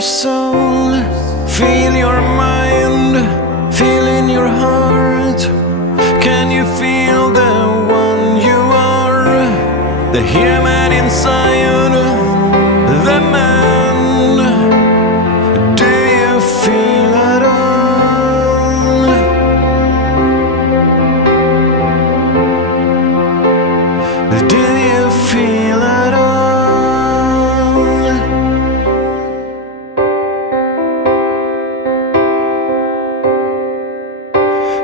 your soul, feel your mind, feel in your heart. Can you feel the one you are, the human inside, the man? Do you feel at all? Do you feel at all?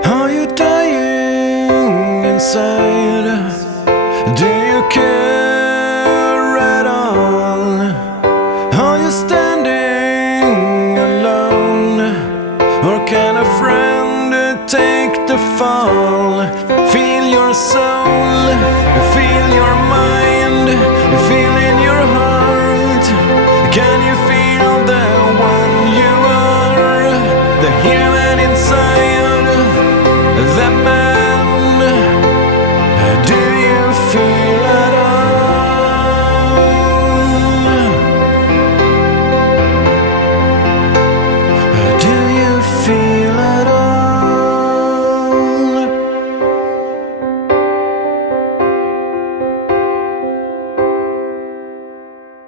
Are you dying inside? Do you care at all? Are you standing alone? Or can a friend take the fall? Feel your soul, feel your mind, feel